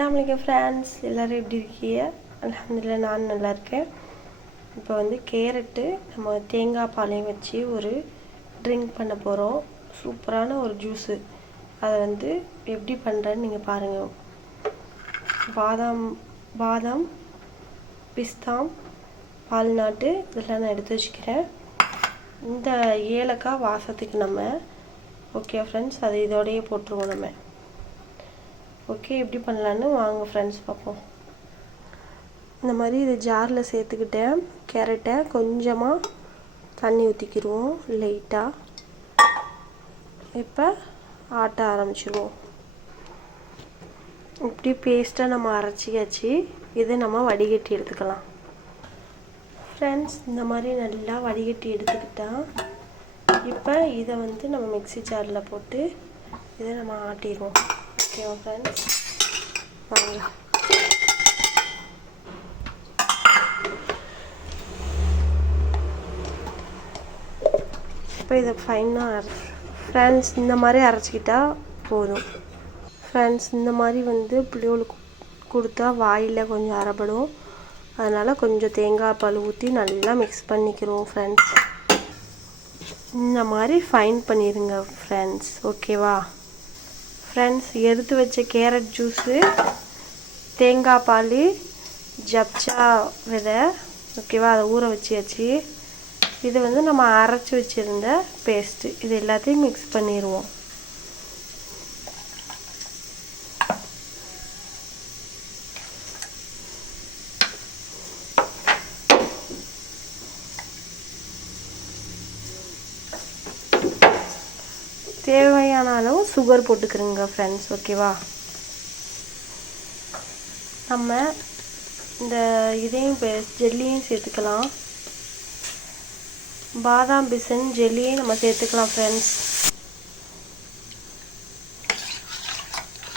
அஸ்ஸலாமு ஃப்ரெண்ட்ஸ், எல்லோரும் எப்படி இருக்கீங்க? அல்ஹம்துலில்லாஹ் நான் நல்லா இருக்கேன். இப்போ வந்து கேரட்டு நம்ம தேங்காய் பாலையும் வச்சு ஒரு ட்ரிங்க் பண்ண போகிறோம். சூப்பரான ஒரு ஜூஸு. அதை வந்து எப்படி பண்ணுறேன்னு நீங்கள் பாருங்கள். பாதாம் பிஸ்தாம் பால்நாட்டு இதெல்லாம் நான் எடுத்து வச்சுக்கிறேன். இந்த ஏலக்காய் வாசத்துக்கு நம்ம ஓகே ஃப்ரெண்ட்ஸ், அதை இதோடையே போட்டுருவோம் நம்ம. ஓகே, எப்படி பண்ணலான்னு வாங்க ஃப்ரெண்ட்ஸ் பார்ப்போம். இந்த மாதிரி இது ஜாரில் சேர்த்துக்கிட்டேன். கேரட்டை கொஞ்சமாக தண்ணி ஊற்றிக்கிடுவோம் லைட்டாக. இப்போ ஆட்ட ஆரம்பிச்சிடுவோம். இப்படி பேஸ்ட்டாக நம்ம அரைச்சியாச்சு. இதை நம்ம வடிகட்டி எடுத்துக்கலாம் ஃப்ரெண்ட்ஸ். இந்த மாதிரி நல்லா வடிகட்டி எடுத்துக்கிட்டா இப்போ இதை வந்து நம்ம மிக்ஸி ஜாரில் போட்டு இதை நம்ம ஆட்டிடுவோம். ஓகேவா ஃப்ரெண்ட்ஸ், வாங்க. இப்போ இதை ஃபைனாக ஃப்ரெண்ட்ஸ் இந்த மாதிரி அரைச்சிக்கிட்டா போதும் ஃப்ரெண்ட்ஸ். இந்த மாதிரி வந்து பிள்ளைகளுக்கு கொடுத்தா வாயில் கொஞ்சம் அரைப்படும். அதனால் கொஞ்சம் தேங்காய் பால் ஊற்றி நல்லா மிக்ஸ் பண்ணிக்கிறோம் ஃப்ரெண்ட்ஸ். இந்த மாதிரி ஃபைன் பண்ணிடுங்க ஃப்ரெண்ட்ஸ். ஓகேவா ஃப்ரெண்ட்ஸ், எடுத்து வச்ச கேரட் ஜூஸு, தேங்காய் பால், ஜப்சா விதை, ஓகேவா, அதை ஊற வச்சியாச்சு. இது வந்து நம்ம அரைச்சி வச்சுருந்த பேஸ்ட்டு. இது எல்லாத்தையும் மிக்ஸ் பண்ணிடுவோம். தேவையான அளவு சுகர் போட்டுக்கிறோங்க ஃப்ரெண்ட்ஸ். ஓகேவா, நம்ம இந்த இதையும் ஜெல்லியும் சேர்த்துக்கலாம். பாதாம் பிசன் ஜெல்லியும் நம்ம சேர்த்துக்கலாம் ஃப்ரெண்ட்ஸ்.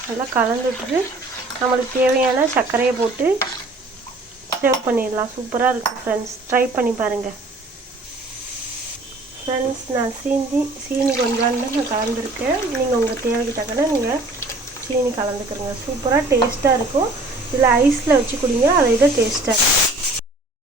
நல்லா கலந்துட்டு நம்மளுக்கு தேவையான சர்க்கரையை போட்டு சேவ் பண்ணிடலாம். சூப்பராக இருக்குது ஃப்ரெண்ட்ஸ், ட்ரை பண்ணி பாருங்கள் ஃப்ரெண்ட்ஸ். நான் சீனி கொஞ்சம் நான் கலந்துருக்கேன். நீங்கள் உங்கள் தேவைக்கு தக்கன நீங்கள் சீனி கலந்துக்கிறங்க. சூப்பராக டேஸ்ட்டாக இருக்கும். இதில் ஐஸில் வச்சு குடிங்க, அதை விட டேஸ்ட்டாக இருக்கும்.